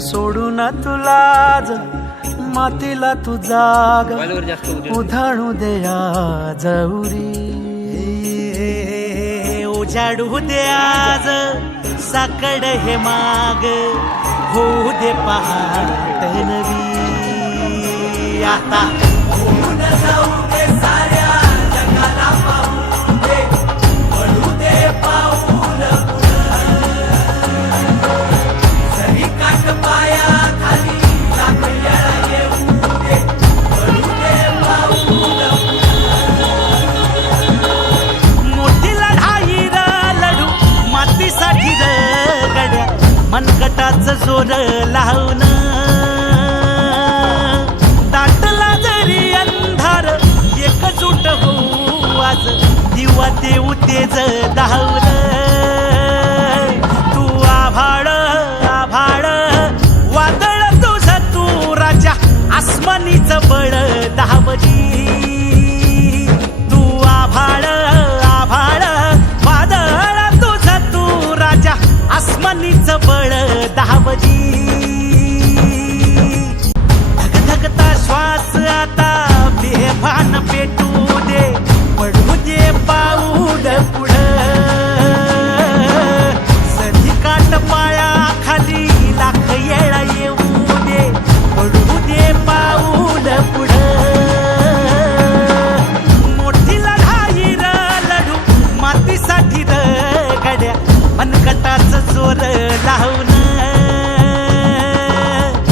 सोडून तुलाज मातीला तू जाग उधाणू दे आज उरी उजाडू दे आज साकड हे माग होऊ दे पहाट नवी आता होऊन जाऊ दे साऱ्या जगाला पाहू दे पडू दे पाऊल सरी काट पाया खाली टाकल्याला येऊ दे पडू दे पाऊल मोठी लढाई र लढू मातीसाठी र गड्या मनगटाचं जोर लावून दाटला जरी अंधार एकजूट होऊ आज दिवा देऊ तेज धावून